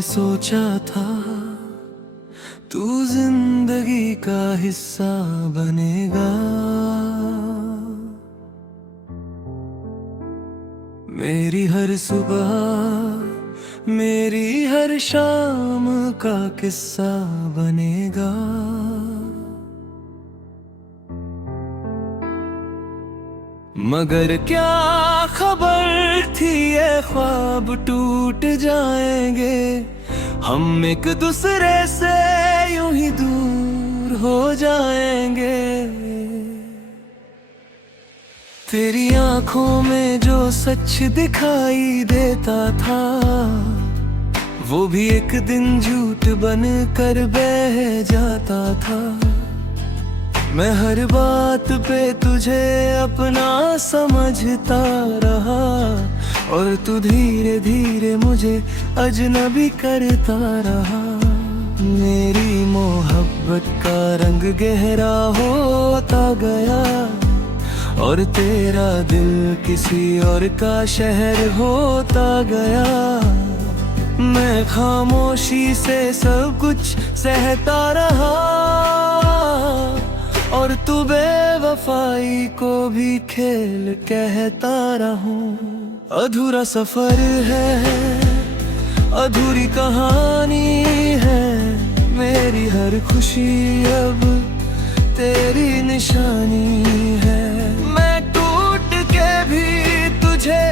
मैंने सोचा था तू जिंदगी का हिस्सा बनेगा। मेरी हर सुबह, मेरी हर शाम का किस्सा बनेगा। मगर क्या खबर थी ये ख्वाब टूट जाएंगे, हम एक दूसरे से यूं ही दूर हो जाएंगे। तेरी आंखों में जो सच दिखाई देता था, वो भी एक दिन झूठ बन कर बह जाता था। मैं हर बात पे तुझे अपना समझता रहा, और तू धीरे धीरे मुझे अजनबी करता रहा। मेरी मोहब्बत का रंग गहरा होता गया, और तेरा दिल किसी और का शहर होता गया। मैं खामोशी से सब कुछ सहता रहा, और तू बेवफाई को भी खेल कहता रहूं। अधूरा सफर है, अधूरी कहानी है, मेरी हर खुशी अब तेरी निशानी है। मैं टूट के भी तुझे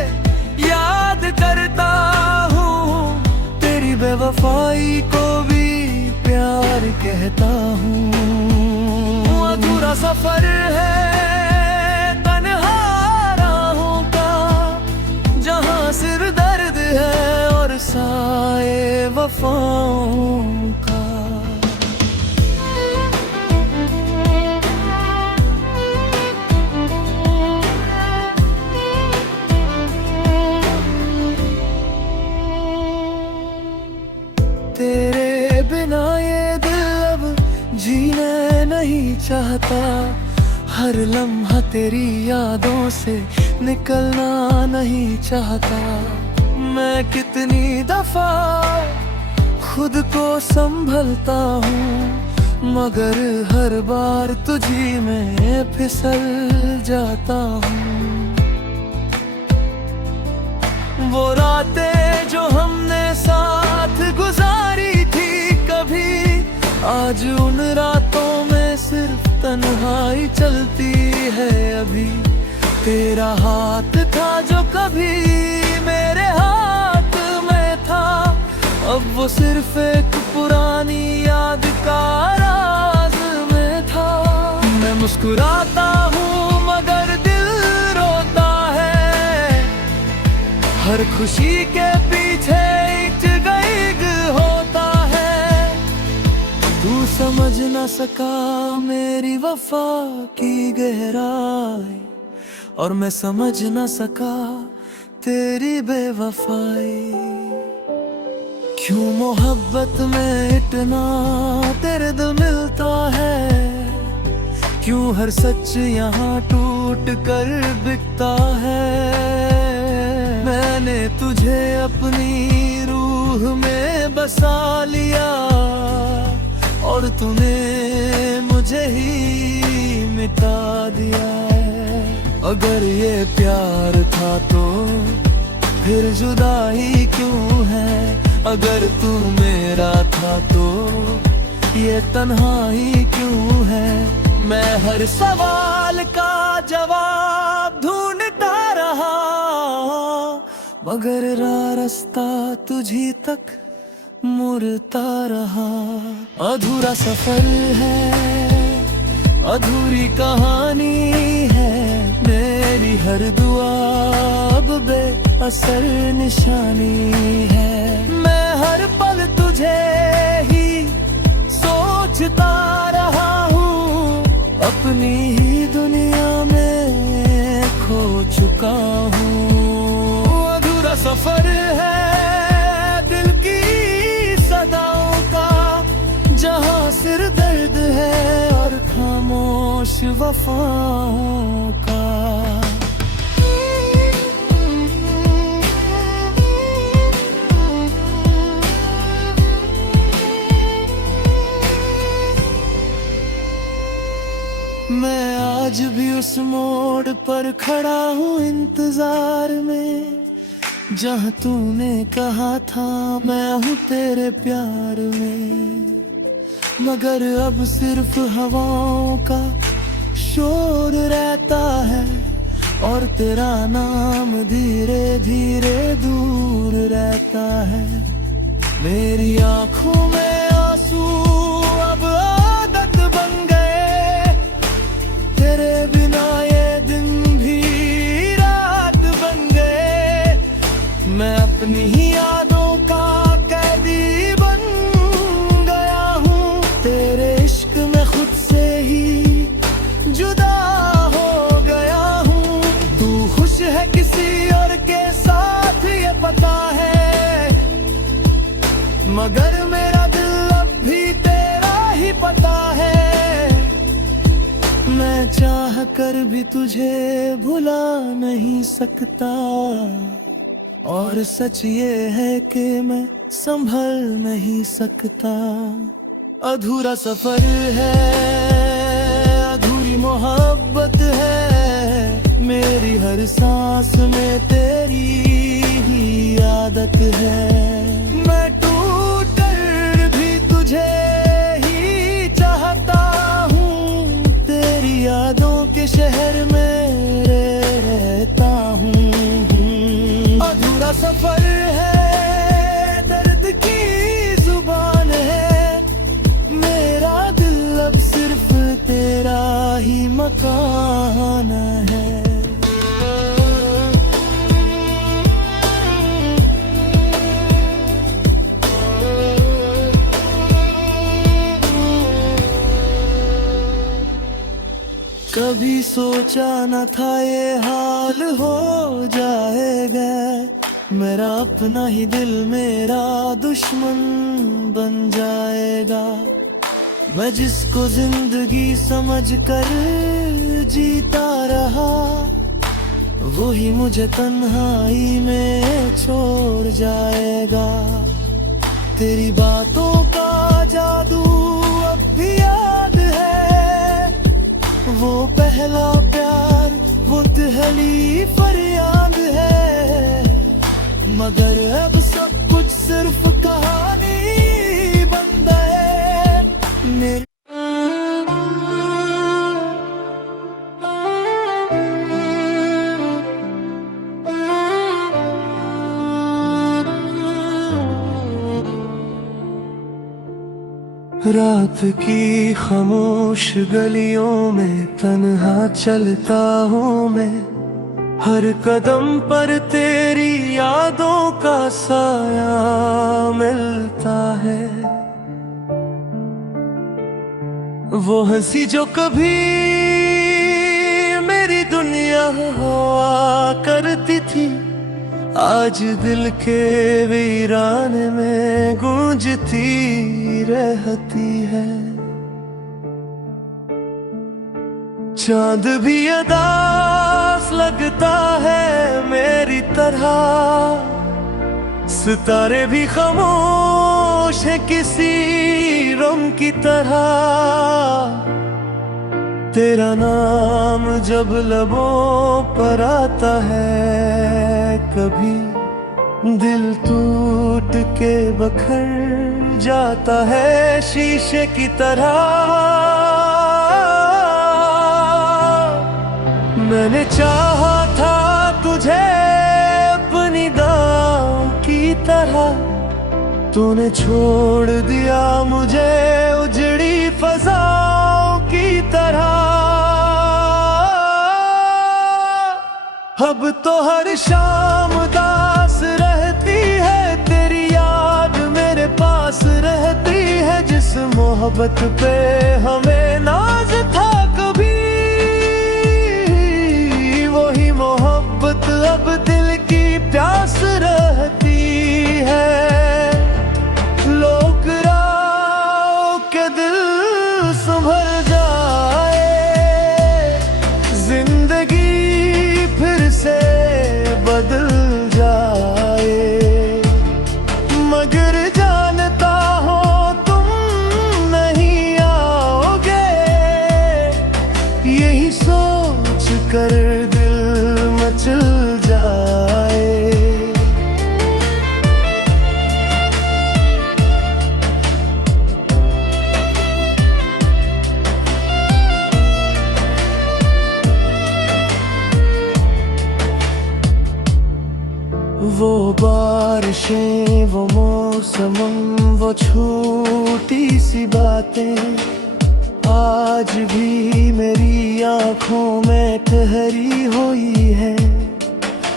याद करता हूँ, तेरी बेवफाई को भी प्यार कहता हूँ। अधूरा सफर है तन्हा राहों का, जहाँ सिर्फ दर्द है और साए वफाओं का। तेरे बिना ये दिल अब जीने नहीं चाहता, हर लम्हा तेरी यादों से निकलना नहीं चाहता। मैं कितनी दफा खुद को संभलता हूँ, मगर हर बार तुझी में फिसल जाता हूँ। वो रातें जो हमने साथ गुजारी थी कभी, आज उन रातों में सिर्फ तन्हाई चलती है अभी। तेरा हाथ था जो कभी मेरे हाथ में था, अब वो सिर्फ एक पुरानी याद का राज में था। मैं मुस्कुराता हूँ मगर दिल रोता है, हर खुशी के पीछे एक होता है। तू समझ न सका मेरी वफा की गहराई, और मैं समझ न सका तेरी बेवफाई। क्यों मोहब्बत में इतना दर्द मिलता है, क्यों हर सच यहाँ टूट कर बिकता है। मैंने तुझे अपनी रूह में बसा लिया, और तूने मुझे ही मिटा दिया है। अगर ये प्यार था तो फिर जुदाई क्यों है, अगर तू मेरा था तो ये तन्हाई क्यों है। मैं हर सवाल का जवाब ढूंढता रहा, मगर रास्ता तुझी तक मुड़ता रहा। अधूरा सफर है, अधूरी कहानी है, मेरी हर दुआ अब बेअसर निशानी है। मैं हर पल तुझे ही सोचता रहा हूँ, अपनी ही दुनिया में खो चुका हूँ। अधूरा सफर है दिल की सदाओं का, जहाँ सिर दर्द है और खामोश वफाओं का। मैं आज भी उस मोड़ पर खड़ा हूँ इंतजार में, जहाँ तूने कहा था मैं हूँ तेरे प्यार में। मगर अब सिर्फ हवाओं का शोर रहता है, और तेरा नाम धीरे धीरे दूर रहता है। मेरी आंखों में आंसू अब आदत बन गए, तेरे बिना ये दिन भी रात बन गए। मैं अपनी ही यादों का कैदी बन गया हूँ, तेरे इश्क में खुद से ही जुदा हो गया हूँ। तू खुश है किसी और के साथ ये पता है, मगर मेरा दिल अब भी तेरा ही पता है। मैं चाह कर भी तुझे भुला नहीं सकता, और सच ये है कि मैं संभल नहीं सकता। अधूरा सफर है, अधूरी मोहब्बत है, मेरी हर सांस में तेरी ही आदत है। मैं टूट कर भी तुझे ही चाहता हूँ, तेरी यादों के शहर में रहता हूँ। अधूरा सफर है, दर्द की जुबान है, मेरा दिल अब सिर्फ तेरा ही मकान है। कभी सोचा न था ये हाल हो जाएगा, मेरा अपना ही दिल मेरा दुश्मन बन जाएगा। मैं जिसको जिंदगी समझ कर जीता रहा, वो ही मुझे तन्हाई में छोड़ जाएगा। तेरी बातों का जादू अब भी याद है, वो पहला प्यार, वो पहली फरियाद है। मगर अब सब कुछ सिर्फ कहानी बन गए मेरे। रात की खामोश गलियों में तन्हा चलता हूँ मैं, हर कदम पर तेरी यादों का साया मिलता है। वो हंसी जो कभी मेरी दुनिया हुआ करती थी, आज दिल के वीराने में गूंजती रहती है। चांद भी अदास लगता है मेरी तरह, सितारे भी खामोश है किसी रम की तरह। तेरा नाम जब लबों पर आता है, कभी दिल टूट के बखर जाता है शीशे की तरह। मैंने चाहा था तुझे अपनी दांव की तरह, तूने छोड़ दिया मुझे उजड़ी फजाओं की तरह। अब तो हर शाम दास रहती है, तेरी याद मेरे पास रहती है। जिस मोहब्बत पे हमें नाज था कभी, वही मोहब्बत अब दिल की प्यास रहती है। लोग राव के दिल संभल जाए, जिंदगी फिर से बदल जाए। मगर जानता हो तुम नहीं आओगे, कर दिल मचल जाए। वो बारिशें, वो मौसम, वो छोटी सी बातें आज भी मेरी आँखों में ठहरी हुई है।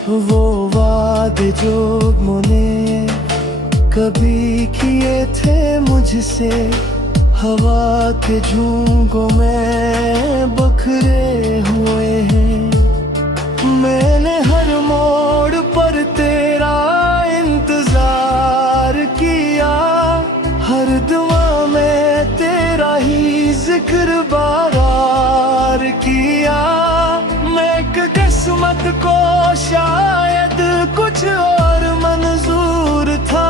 वो वादे जो मैंने कभी किए थे मुझसे, हवा के झोंकों में बिखरे हुए हैं। मैंने हर मोड़ पर तेरा इंतजार किया, हर दुआ में तेरा ही जिक्र बार किया। मैं किस्मत को शायद कुछ और मंजूर था,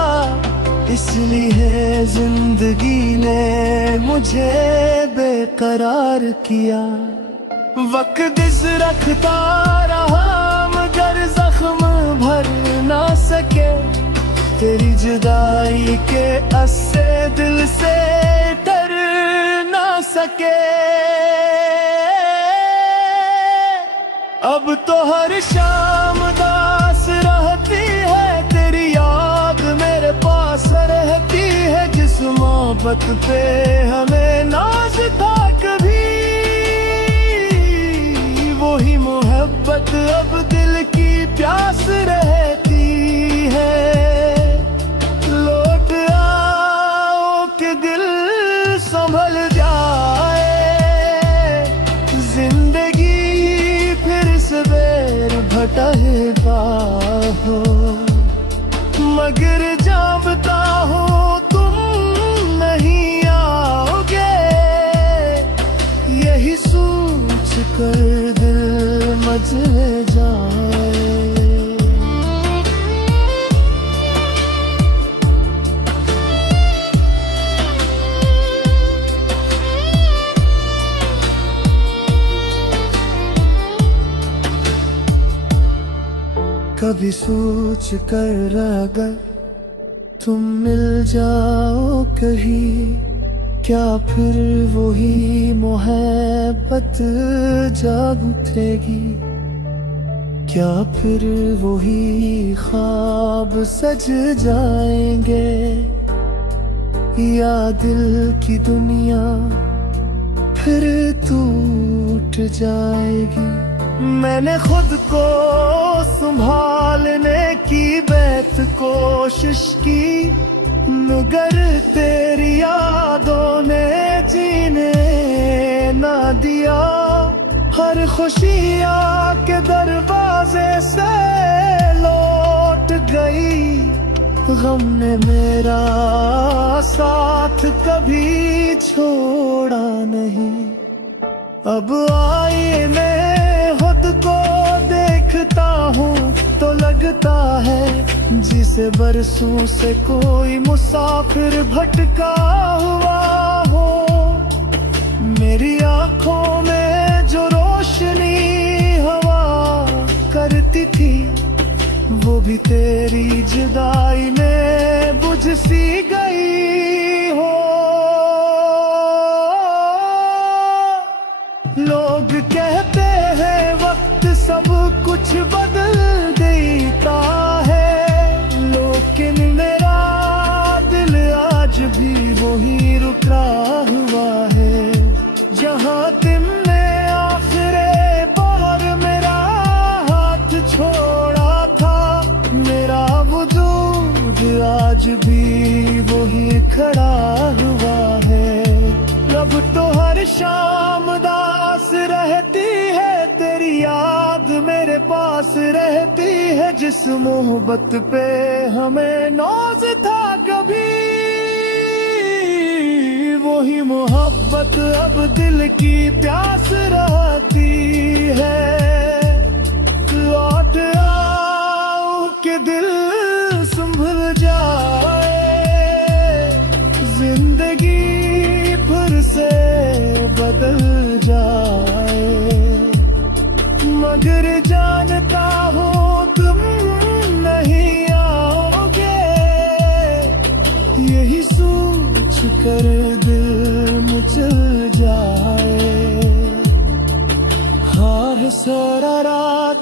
इसलिए जिंदगी ने मुझे बेकरार किया। वक्त इस रखता रहा मगर जख्म भर ना सके, तेरी जुदाई के असर दिल से डर ना सके। अब तो हर शाम दास रहती है, तेरी याद मेरे पास रहती है। जिस मोहब्बत पे हमें नाज था कभी, वही मोहब्बत अब दिल की प्यास रहती है। लौट आओ कि दिल संभल जाए, जिंदगी फिर सवेर भटकता हो। मगर जानता हूँ तुम नहीं आओगे, यही सोच कर दिल मचल जाए। कभी सोच कर अगर तुम मिल जाओ कहीं, क्या फिर वही मोहब्बत जाग उठेगी? क्या फिर वही ख्वाब सज जाएंगे? या दिल की दुनिया फिर टूट जाएगी? मैंने खुद को संभालने की बेत कोशिश की, मगर तेरी यादों ने जीने ना दिया। हर खुशी आके दरवाजे से लौट गई, गम ने मेरा साथ कभी छोड़ा नहीं। अब आईने खुद को देखता हूँ तो लगता है जिसे बरसों से कोई मुसाफिर भटका हुआ हो। मेरी आँखों में जो रोशनी हवा करती थी, वो भी तेरी जुदाई में बुझ सी गई हो। लोग कहते हैं वक्त सब कुछ बदल देता है, लेकिन मेरा दिल आज भी वही रुका हुआ है। जहाँ तुमने आखिरे बार मेरा हाथ छोड़ा था, मेरा वजूद आज भी वही खड़ा हुआ है। अब तो हर शाम दास रहती है, तेरी याद मेरे पास रहती है। जिस मोहब्बत पे हमें नाज था कभी, वही मोहब्बत अब दिल की प्यास रहती है। लौट आओ कि दिल संभल जाए, जिंदगी फिर से बदल जाए।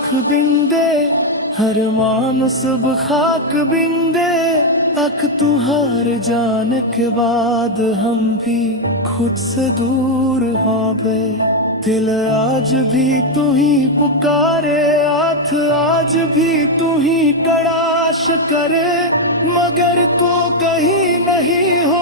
सुख बिंदे हर मान सब खाक बिंदे तक तू हार जाने के बाद हम भी खुद से दूर हो गए। दिल आज भी तू ही पुकारे, हाथ आज भी तू ही तलाश करे, मगर तू कहीं नहीं हो